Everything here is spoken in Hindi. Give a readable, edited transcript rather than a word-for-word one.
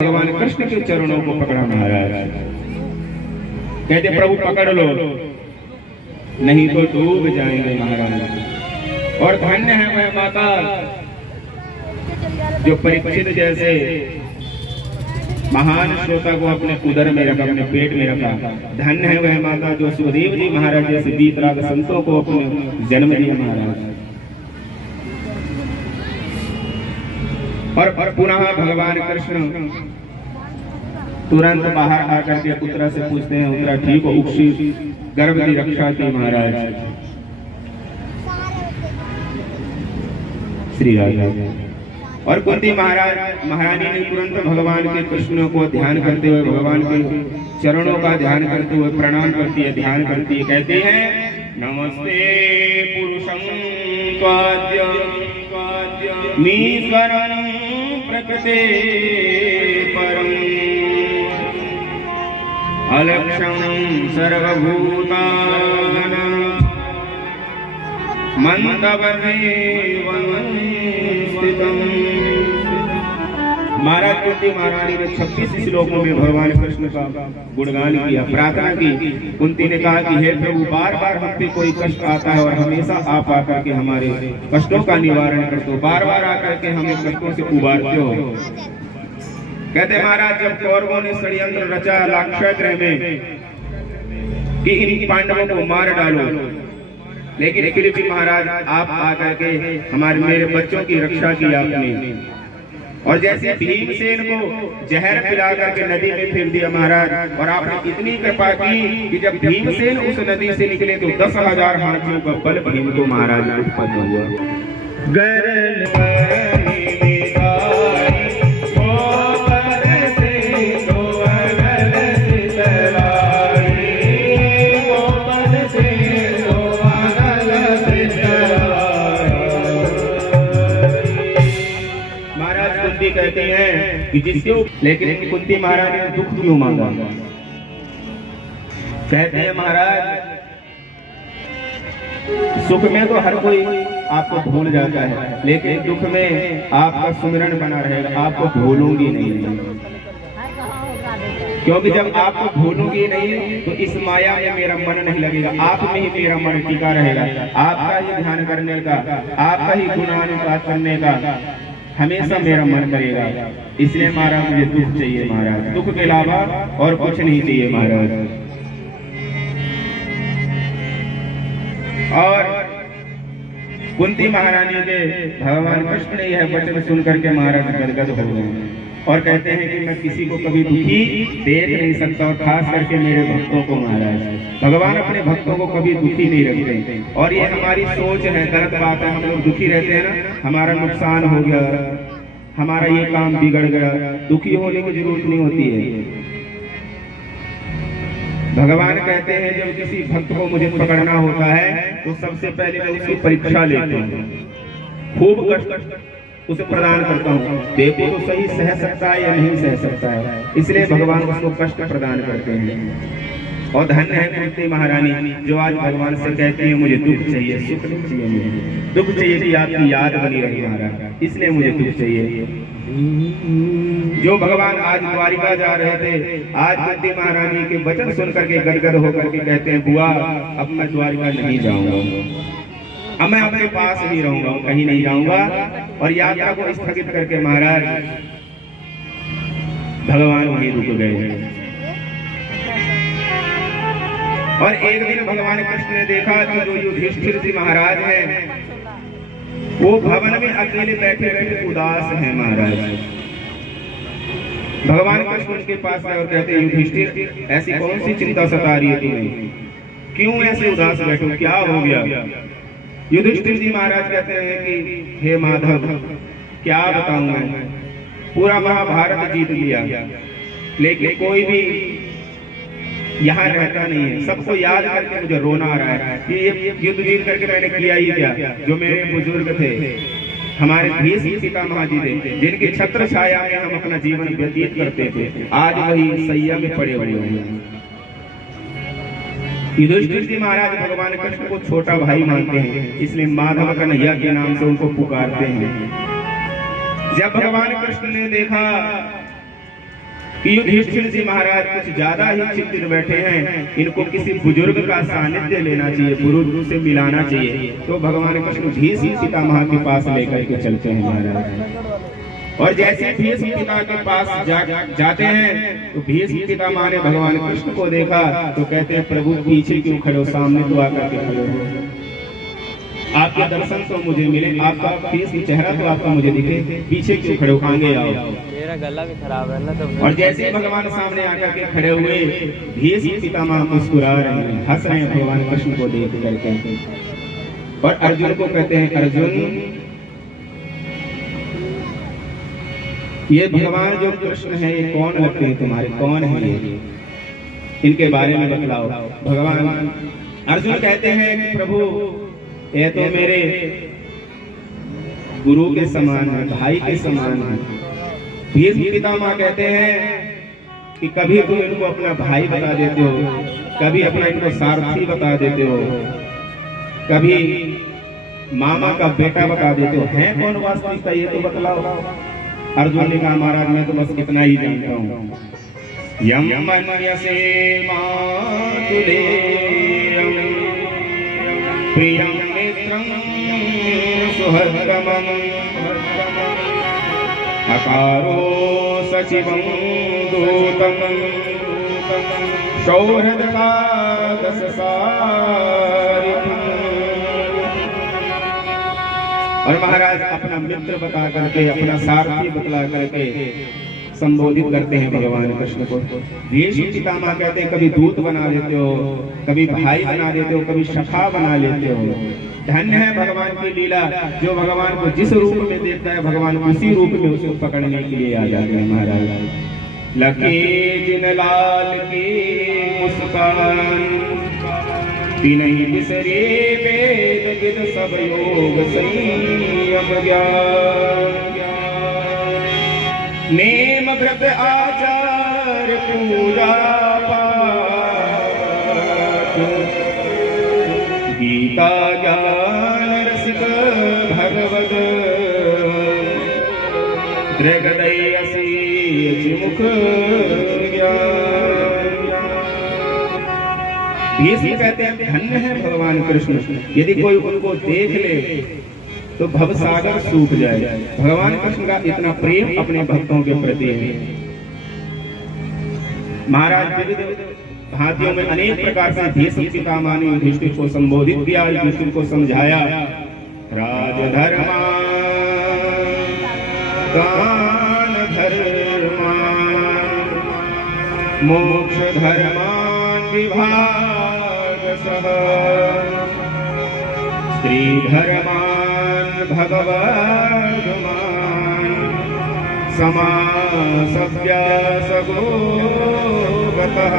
भगवान कृष्ण के चरणों को पकड़ा महाराज। कहते प्रभु पकड़ लो नहीं तो डूब जाएंगे महाराज। और धन्य है वह माता जो परीक्षित जैसे महान श्रोता को अपने उदर में रखा, अपने पेट में रखा। धन्य है वह माता जो सुखदेव जी महाराज जैसे वीतराग संतों को अपने जन्म दिया महाराज। और पुनः भगवान कृष्ण तुरंत बाहर आकर के उत्तरा से पूछते हैं, उत्तरा ठीक हो? उक्षी गर्भ की रक्षा की महाराज श्री राजा। और कुंती महारानी ने तुरंत भगवान के कृष्ण को ध्यान करते हुए, भगवान के चरणों का ध्यान करते हुए प्रणाम करती है, ध्यान करती है। कहती है नमस्ते पुरुषं मीश्वरं प्रकृते परम् अलक्ष्यं सर्वभूतानां मन्दवदेवं स्थितम्। महाराज कुंती महारानी ने 26 श्लोकों में भगवान कृष्ण का गुणगान किया, प्रार्थना की। कुंती ने कहा कि हे प्रभु, बार बार हम पे कोई कष्ट आता है और हमेशा आप आकर के हमारे कष्टों का निवारण करते हो, बार बार आकर के हमें कष्टों से उबारते हो। कहते महाराज जब कौरवों ने षड्यंत्र रचा लाक्षागृह में कि इन पांडवों को मार डालो, लेकिन फिर भी महाराज आप आकर के हमारे मेरे बच्चों की रक्षा की आपने। और जैसे भीमसेन को जहर पिला करके नदी में फेंक दिया महाराज, और आपने इतनी कृपा की कि जब भीमसेन उस नदी से निकले तो 10,000 हाथियों का बल भीम को महाराज उत्पन्न हुआ। कहते हैं कि जिसके, लेकिन कुंती महाराज ने दुख क्यों मांगा? कहते हैं महाराज सुख में तो हर कोई आपको भूल जाता है, लेकिन दुख में आपका सुमिरन बना रहेगा, आपको भूलूंगी नहीं। क्योंकि जब आपको भूलूंगी नहीं तो इस माया में मेरा मन नहीं लगेगा, आप में ही मेरा मन टिका रहेगा। आपका ही ध्यान करने का, आपका ही गुणानुपात करने का हमेशा मेरा मन करेगा। इसलिए महाराज मुझे दुख चाहिए महाराज, दुख के अलावा और कुछ नहीं चाहिए महाराज। और कुंती महारानी के भगवान कृष्ण ने यह वचन सुन करके महाराज गदगद हो गए और कहते हैं कि मैं किसी को कभी दुखी देख नहीं सकता, और खास करके मेरे भक्तों को महाराज। भगवान अपने भक्तों को कभी दुखी नहीं रखते, और ये हमारी सोच है, गलत बात है। हम लोग दुखी रहते हैं ना, हमारा नुकसान हो गया, हमारा ये काम बिगड़ गया, दुखी होने की जरूरत नहीं होती है। भगवान कहते हैं जब किसी भक्त को मुझे पकड़ना होता है तो सबसे पहले मैं उसकी परीक्षा लेता हूँ, खूब कष्ट उसे प्रदान करता हूँ, देखो तो सही सह सकता है या नहीं सह सकता है। इसलिए भगवान उसको कष्ट प्रदान करते हैं। और धन्य है कुंती महारानी जो आज भगवान से कहती है मुझे दुख चाहिए, सुख नहीं चाहिए, मुझे दुख चाहिए कि आपकी याद बनी रही महाराज, इसलिए मुझे दुख चाहिए। जो भगवान आज द्वारिका जा रहे थे, आज कुंती महारानी के वचन सुन करके गदगद होकर के कहते हैं बुआ अब मैं द्वारिका नहीं जाऊंगा, अब मैं अपने पास ही रहूंगा, कहीं नहीं जाऊंगा। और यात्रा को स्थगित करके महाराज भगवान वहीं रुक गए। और एक दिन भगवान कृष्ण ने देखा कि जो युधिष्ठिर जी महाराज हैं वो भवन में अकेले बैठे बैठे उदास हैं महाराज। भगवान कृष्ण उनके पास आए और कहते हैं युधिष्ठिर ऐसी कौन सी चिंता सता रही है तुम्हें, क्यों ऐसे उदास बैठो, क्या हो गया? युधिष्ठिर जी महाराज कहते हैं कि हे माधव क्या बताऊं मैं, पूरा महाभारत जीत लिया लेकिन कोई भी यहाँ रहता नहीं है, सबको याद करके मुझे रोना आ रहा है कि ये युद्ध जीत करके मैंने किया ही क्या? जो मेरे बुजुर्ग थे, हमारे भीष्म पितामह जी थे, जिनकी छत्र छाया में हम अपना जीवन व्यतीत करते थे, आज वही सैया में पड़े हुए हैं। युधिष्ठिर जी महाराज भगवान कृष्ण को छोटा भाई मानते हैं, इसलिए माधव कन्हैया के नाम से उनको पुकारते हैं। जब भगवान कृष्ण ने देखा कि युधिष्ठिर जी महाराज कुछ ज्यादा ही चिंतित बैठे हैं, इनको किसी बुजुर्ग का सानिध्य लेना चाहिए, बुजुर्ग से मिलाना चाहिए। तो भगवान कृष्ण भीष्म पितामह के पास लेकर के चलते हैं महाराज। और जैसे भीष्म पिता के पास जाते हैं तो भीष्म पितामह ने भगवान कृष्ण को देखा तो कहते हैं, प्रभु पीछे क्यों खड़े हो, सामने तो आकर के खड़े हो, आपके दर्शन तो मुझे मिले, आपका फेस चेहरा तो आपका मुझे दिखे, पीछे क्यों खड़े हो, आगे आओ। मेरा गला भी खराब है ना तो। और जैसे भगवान सामने आकर के खड़े हुए, भीष्म पितामह मुस्कुरा रहे हैं, हंस रहे हैं भगवान कृष्ण को देख करके। और अर्जुन को कहते हैं, अर्जुन ये भगवान जो कृष्ण है ये कौन लगते हैं तुम्हारे, कौन है ये, इनके बारे में बतलाओ। भगवान अर्जुन कहते हैं, प्रभु ये तो मेरे गुरु के समान है, भाई के समान है। भीष्म पितामह कहते हैं कि कभी तुम इनको अपना भाई बता देते हो, कभी अपना इनको सारथी बता देते हो, कभी मामा का बेटा बता देते हो, है कौन वास्तविकता ये तो बतलाओ। अर्जुन ने कहा, महाराज मैं तो बस इतना ही जानता हूँ, यम मन्यसे मातुले प्रियं मित्रं सुहृदमं अकारो सचिवं दूतं सौहृदता और महाराज अपना मित्र बता करके, अपना सारथी बतला करके संबोधित करते हैं भगवान कृष्ण को। भीष्म पितामह कहते हैं, कभी दूत बना लेते हो, कभी भाई बना देते हो, कभी सखा बना लेते हो। धन्य है भगवान की लीला, जो भगवान को जिस रूप में देखता है भगवान उसी रूप में उसे पकड़ने के लिए आ जाते हैं महाराज। लकी जिन लाल की मुस्कान तीनही बिसरे वेद विद सब योग संयम ज्ञान, नेम व्रत आचार पूजा पाठ, गीता ज्ञान रसिक भगवद, दृगदय असी मुख भीष्म कहते हैं, धन्य है भगवान कृष्ण, यदि कोई उनको देख ले तो भव सागर सूख जाए। भगवान कृष्ण का इतना प्रेम अपने भक्तों के प्रति है। महाराज विविध भांतियों में अनेक प्रकार से भीष्म पितामह ने युधिष्ठिर को संबोधित किया, युधिष्ठिर को समझाया। राजधर्मा दान धर्मान मोक्ष धर्मान विभागशः, स्त्री धर्मान भगवान समासव्यासगो गतः।